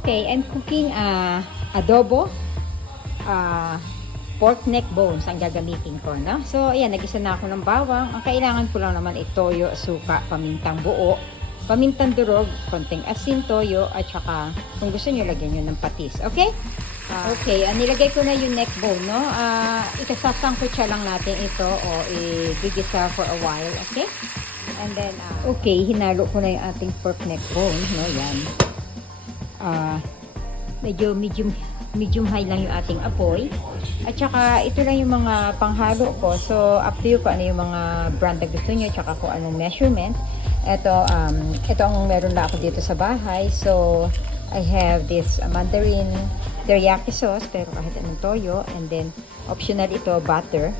Okay, I'm cooking adobo, pork neck bones ang gagamitin ko, no? So, ayan, nagisa na ako ng bawang. Ang kailangan ko lang naman ay toyo, suka, pamintang buo, pamintang durog, konting asin, toyo, at saka kung gusto nyo, lagyan nyo ng patis. Okay? Okay, nilagay ko na yung neck bone, no? Ikasasangkutsa lang natin ito o i-gigisa for a while, okay? And then, okay, hinalo ko na yung ating pork neck bone, no? Yan. Medyo medium high lang yung ating apoy. At saka, ito lang yung mga panghalo ko. So, up to you kung ano yung mga brand na gusto nyo, tsaka kung anong measurement. Ito ang meron na ako dito sa bahay. So, I have this mandarin teriyaki sauce, pero kahit anong toyo. And then, optional ito, butter.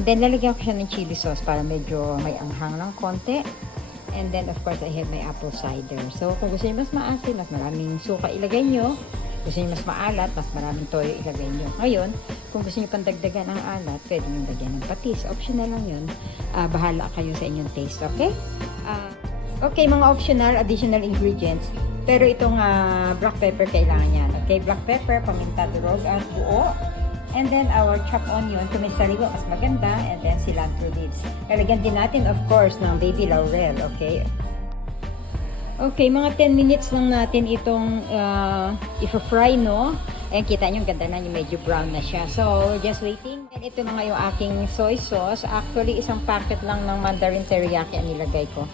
And then, lalagyan ko siya ng chili sauce para medyo may anghang ng konti. And then, of course, I have my apple cider. So, kung gusto niyo mas maasim, mas maraming suka ilagay nyo. Gusto niyo mas maalat, mas maraming toyo ilagay nyo. Ngayon, kung gusto niyo pandagdagan ang alat, pwede niyo lagyan ng patis. Optional lang yun. Bahala kayo sa inyong taste, okay? Okay, mga optional, additional ingredients. Pero itong black pepper kailangan yan. Okay, black pepper, paminta durog at buo. And then our chopped onion, kung may sariwa, mas maganda. And then cilantro leaves. Lalagyan din natin, of course, ng baby laurel. Okay? Okay, mga 10 minutes lang natin itong i-fry, no? Ayan, kita nyo, ganda na yung medyo brown na siya. So, just waiting. And ito mga yung aking soy sauce. Actually, isang packet lang ng mandarin teriyaki ang nilagay ko.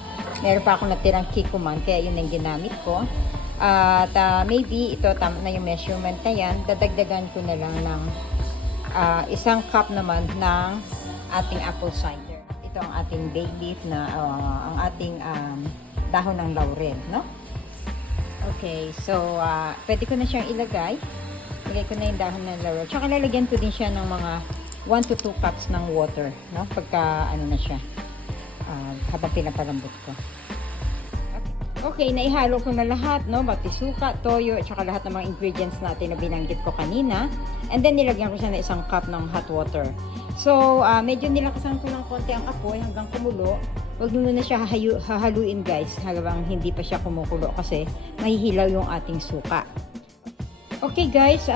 Meron pa akong natirang kikuman, kaya yun ang ginamit ko. At maybe ito, tama na yung measurement na yan. Dadagdagan ko na lang ng isang cup naman ng ating apple cider. Ito ang ating bay leaf na ang ating dahon ng laurel, no? Okay, so pwede ko na siyang ilagay. Ilagay ko na yung dahon ng laurel. Tsaka lalagyan ko din siya ng mga 1 to 2 cups ng water, no? Pagka ano na siya, habang pinapalambot ko. Okay, naihalo ko na lahat, no? Pati suka, toyo, at saka lahat ng mga ingredients natin na binanggit ko kanina. And then, nilagyan ko siya ng isang cup ng hot water. So, medyo nilakasan ko ng konti ang apoy hanggang kumulo. Huwag nyo muna siya hahaluin, guys, habang hindi pa siya kumukulo kasi mahihilaw yung ating suka. Okay, guys,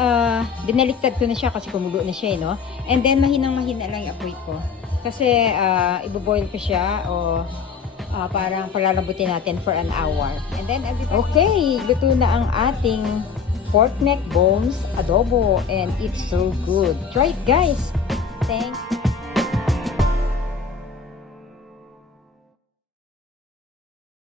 binaliktad ko na siya kasi kumulo na siya, no? And then, mahinang-mahina lang yung apoy ko. Kasi, iboboil ko siya o parang palalambutin natin for an hour. And then, okay, luto na ang ating pork neck bones adobo and it's so good. Try it, guys. Thanks.